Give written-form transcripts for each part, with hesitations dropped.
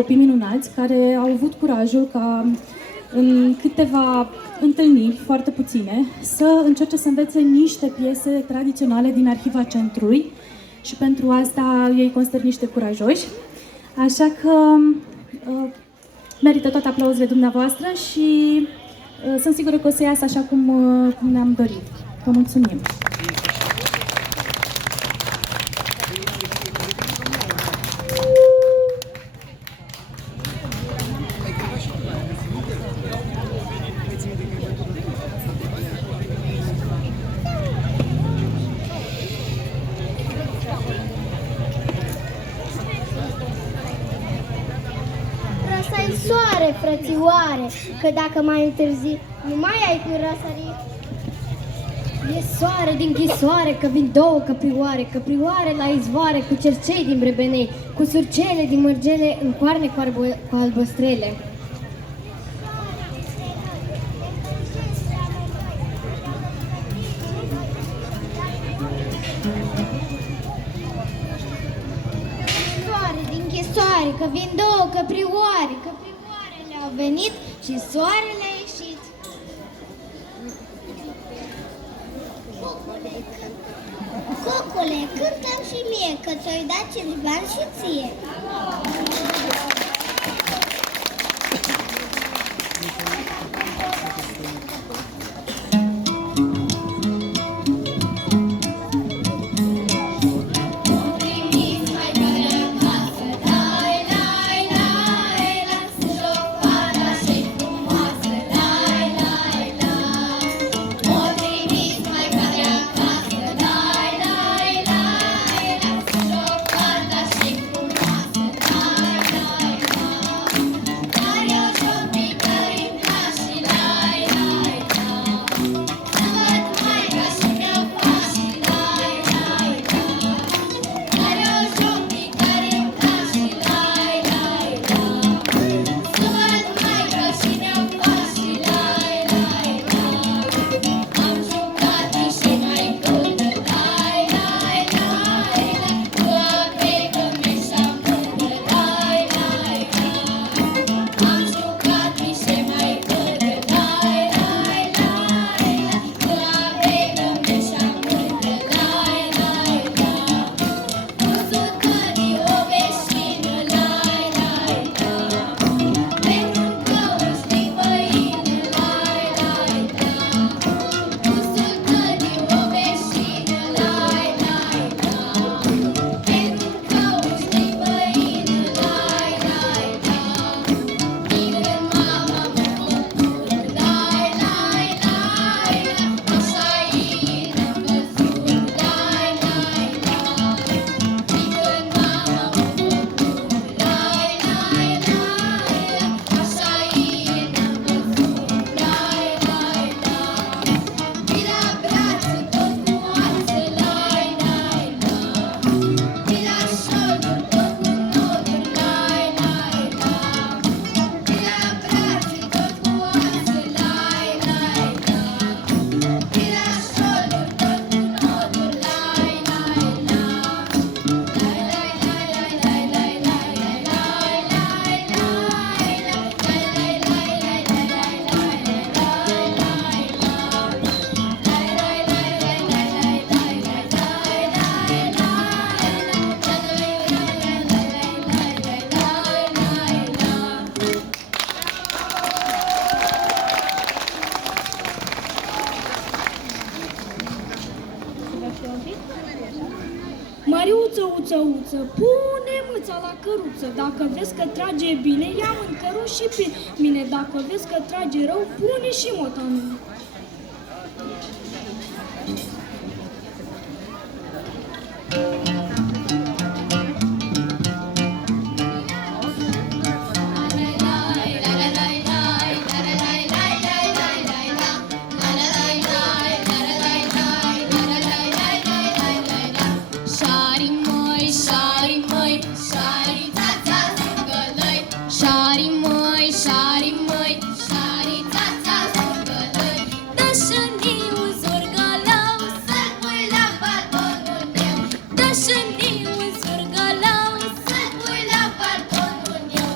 Copii minunați care au avut curajul ca în câteva întâlniri, foarte puține, să încerce să învețe niște piese tradiționale din Arhiva Centrului și pentru asta ei consider niște curajoși. Așa că merită tot aplauzele dumneavoastră și sunt sigură că o să iasă așa cum ne-am dorit. Vă mulțumim! Răsai soare, frățioare, că dacă mai întârzi, nu mai ai cum răsări. E soare din ghisoare, că vin două căprioare, căprioare la izvoare, cu cercei din brebenei, cu surcele din mărgele, în coarne cu albăstrele. Soare din ghisoare, că vin două căprioare, căprioarele au venit și soarele a ieșit. Cocule, cântă-mi și mie, că ți-o-i dat celiban și ție. Măriuță, uță, uță, pune mâța la căruță. Dacă vezi că trage bine, ia-mă în căruț și pe mine. Dacă vezi că trage rău, pune și motanul. Șari măi, șari măi, șari tața zurgălăi, dă-și-niu zurgălău, să-l pui la balconul meu. Dă-și-niu zurgălău, să-l pui la balconul meu.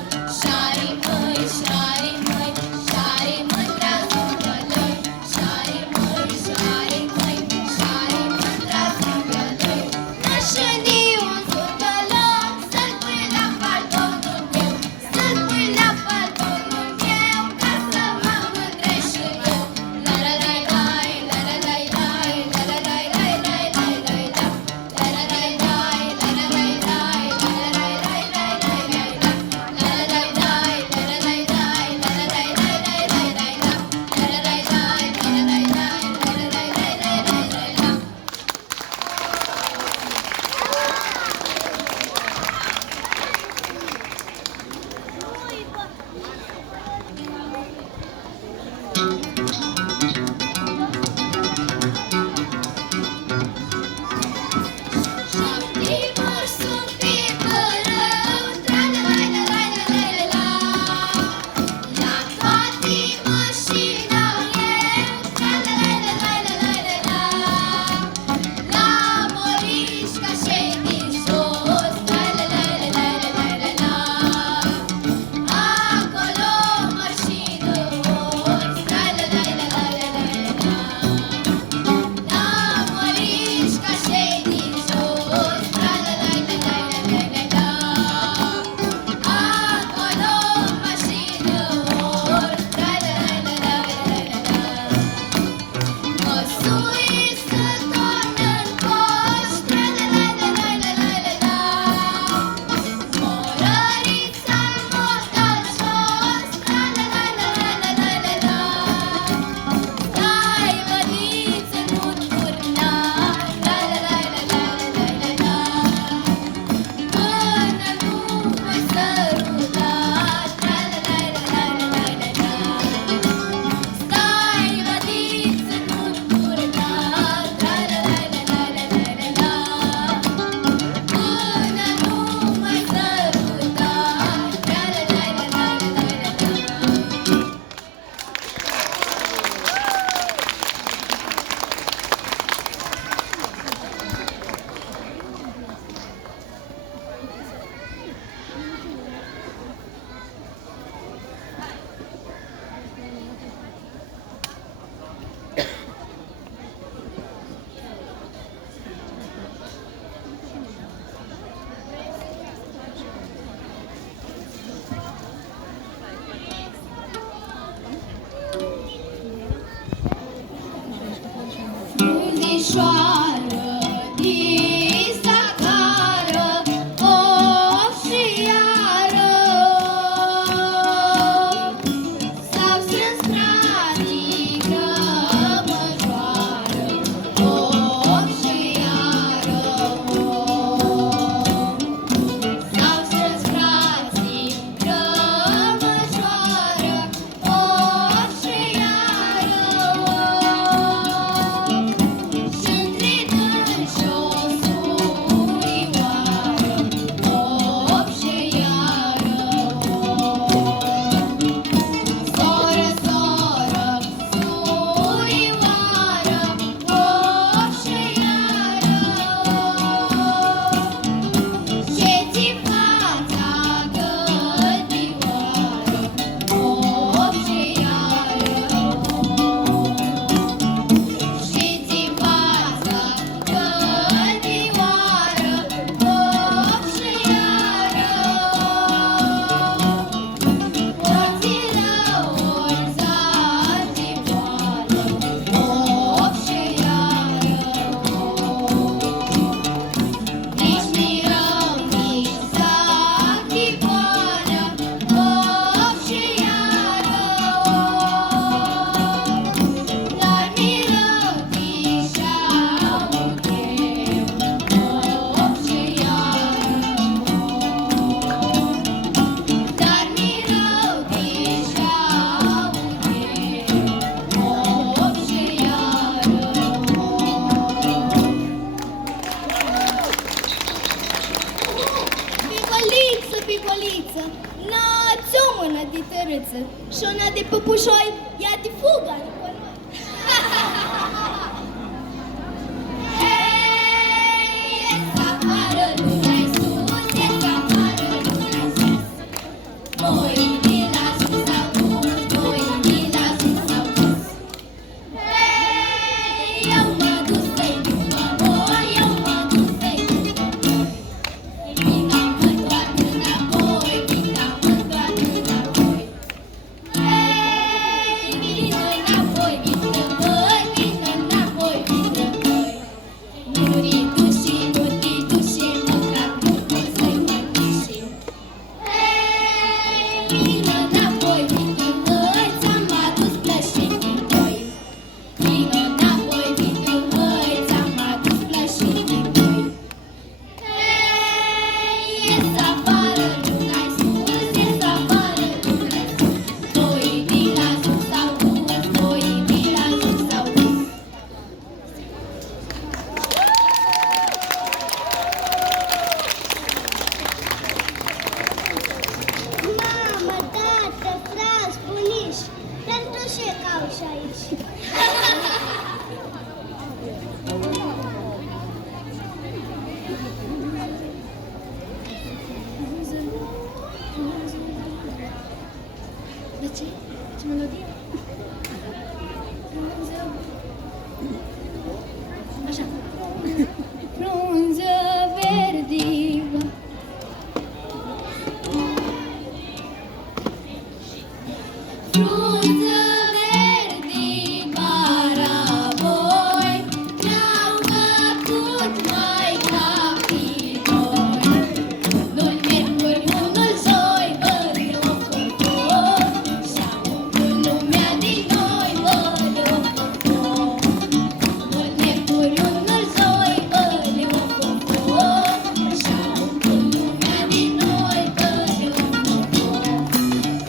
domnișoară din sacară, of și iară. S-au strâns frații grămăjoară, of și iară. S-au strâns frații grămăjoară, of și iară. Și-ntri dânși o surioară, of și iară. Soră, soră, surioară, of și iară. Și-ți fața gădioară, of și iară. Și-ți fața gădioară, of și iară. Porții răuri zartivoară, of și iară. Nici ni rău, nici zartivoară, of și iară. Dar mi rău dișeau greu, of și iară. Dar mi rău dișeau greu, of și iară. Pipăliță, pipăliță, n-ați o mână de tărâță și una de păpușoi, ia de fuga după noi. Hei, ies afară, lumea-i sus, ies afară, lumea-i sus. Boinii la sus s-au dus, boinii la sus s-au dus. Hei, eu mă duc să-i după voi, eu mă duc să-i după voi. Vina mă întoarcă înapoi, vina mă întoarcă înapoi. Hei, vină înapoi, vină voi, vină înapoi, vină voi. Nu-ri duși, nu-ti duși, măcar nu pot să-i mătiși. Hei, vină înapoi, vină voi, ți-am adus plășini din voi. Vină înapoi, vină voi, ți-am adus plășini din voi. Hei, ies afară, lumea-i sus, ies afară, lumea-i sus. Boinii la sus s-au dus, boinii la sus s-au dus. Mamă, tată, frați, bunici, pentru ce cauți aici? De ce? Ce melodie? Așa. Frunză verdivă. Frunză verdivă, voi ne-au făcut mai capii noi. Nu-l miercuri, nu-l joi, văd o fofor, și-au umplut lumea din noi, văd o fofor. Nu-l miercuri, nu-l joi, văd o fofor, și-au umplut lumea din noi, văd o fofor.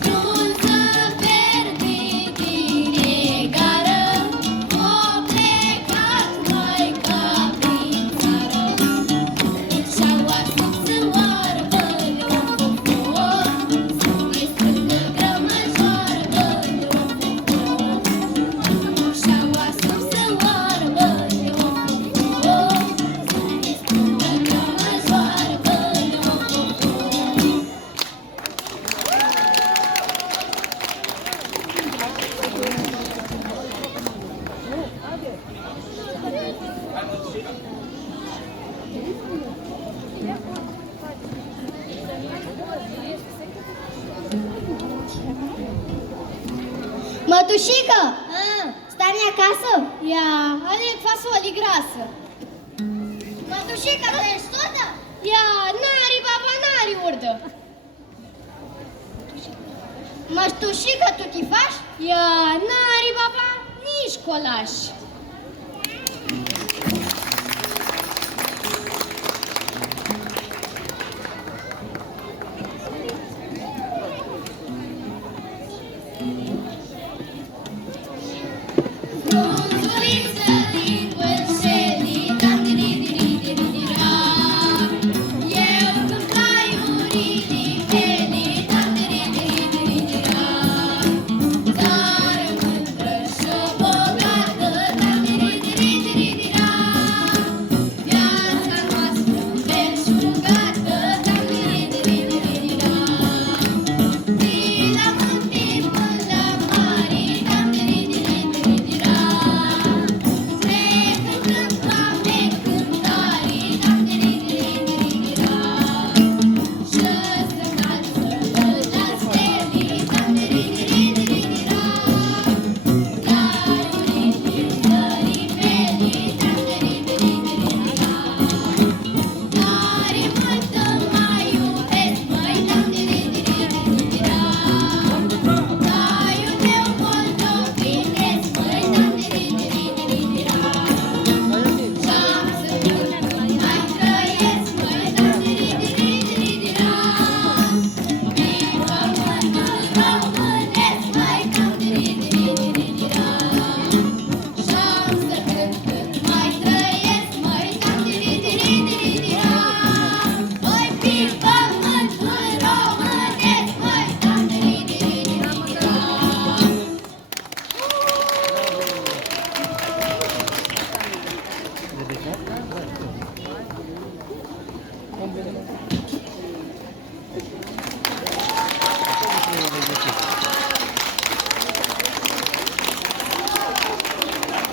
Frunză verde din egară, o plecat mai ca prin țară. Și-au asuns să oară, văd o fofor, să-i strângă grămăjoară, văd o fofor. Și-au asuns să oară, văd o fofor, să-i strângă grămăjoară, văd o fofor. Mătușică, Stani acasă? Ia, aleg fasoli grasă. Mătușică, tu ești surdă? Ia, nari, baba, nari urdă. Mătușică, tu te faci? Ia, nari, baba, nici colaș.